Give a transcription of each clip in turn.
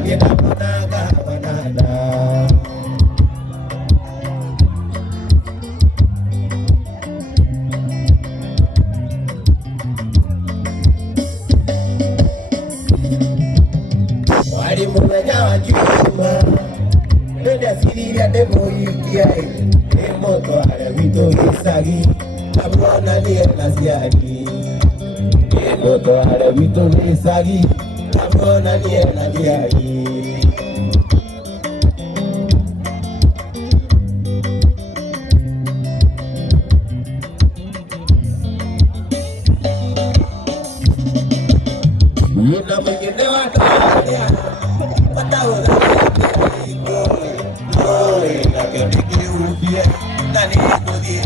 Nina bonaga banana. Wali mumenya wa juma. Nenda siriria demo ikia. Emoto ale vito isagi. Amona nie nasiari. Emoto ale vito isagi. Amona nie nasiari. Una mwingine wataya wataona oi na kile urudie nani kudie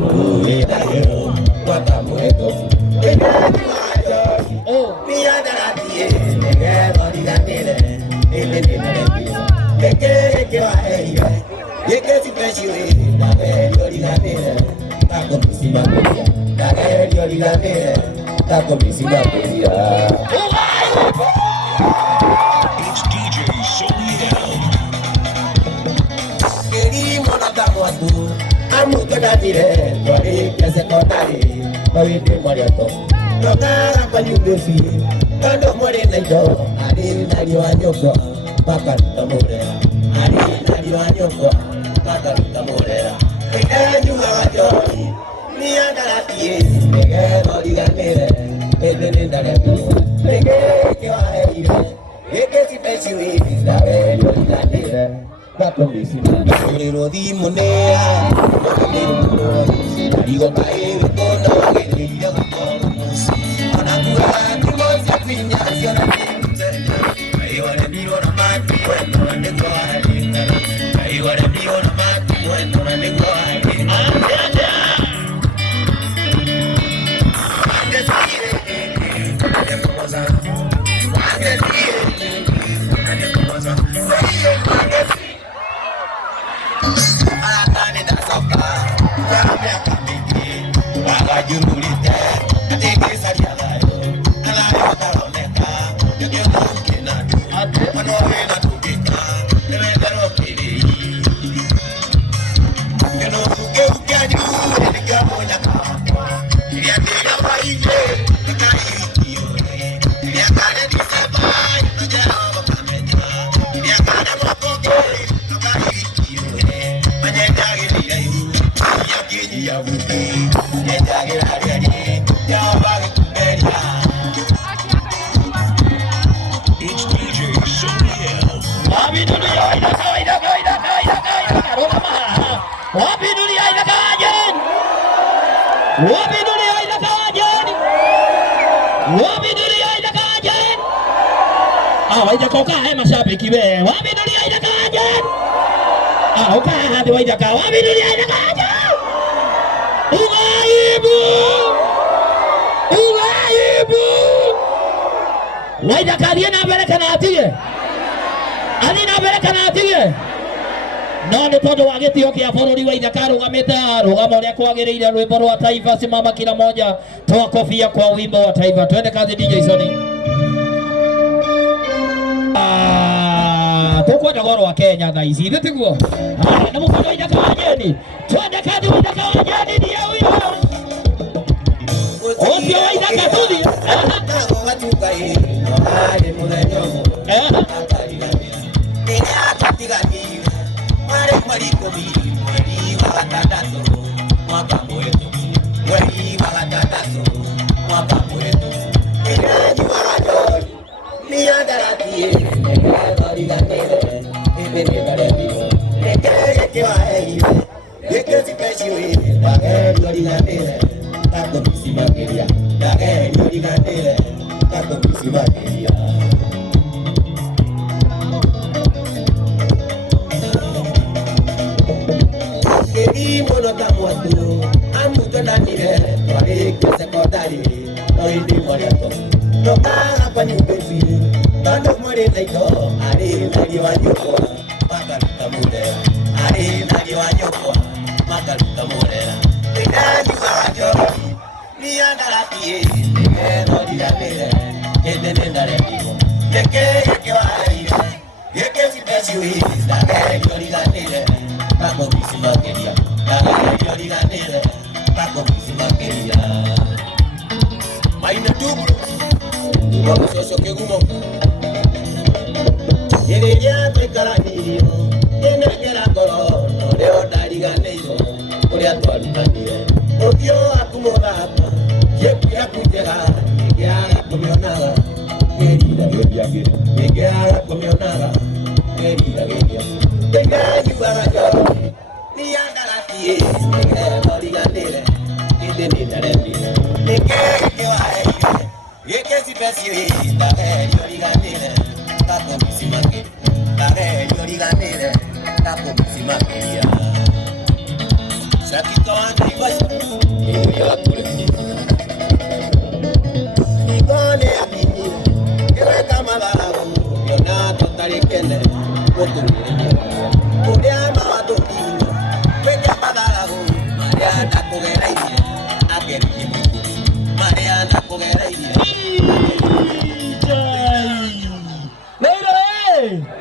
oi na leo watamweto mia daratie negero digatele ele neke que va yeke sipeshiwe na belo digatele tako msima belia na belo digatele tako msima belia. It's DJ Soliel. Querimo na damo atu amu kada dire tori kese kotari bawi de moriato no kara panyu befi kando more na jo ari na liwanyoko papa tamore ari na liwanyoko papa tamore enyu ajo ni andara tie negero diganere edene ndare nege ke aire eke si peshiwi sabe lo diganere papo misi ro di monea digo cae con la que yo ana cura tu voz piña si ana pinche ahí va de vivo na mati bueno na de guay ahí va de vivo na mati bueno na de guay It's DJ Soliel. Wapi dunia inakajen? Wapi dunia inakajen? Wapi dunia inakajen? Waija koka mashabiki we. Wapi dunia inakajen? Ukaa hadi waija ka. Wapi dunia inakajen? Ugaibu. Waija ka aliye na mbele kana atige. Ali na mbele kana atige. No nĩ tondũ wa gĩtĩo kĩa bũrũri wa Ithaka rũgamĩte rũgamo ũrĩa kwagĩrĩire rwĩmbo rwa taifa, simama kila moja, toa kofia kwa wimbo wa taifa. Twende kazi DJ Soni. Tukwenda goro wa Kenya thaa ici tiguo. Na mũbando wa Ithaka wageni. Twende kazi wa Ithaka wageni ndio huyo. Ũcio wa Ithaka tuthi. Later, hey!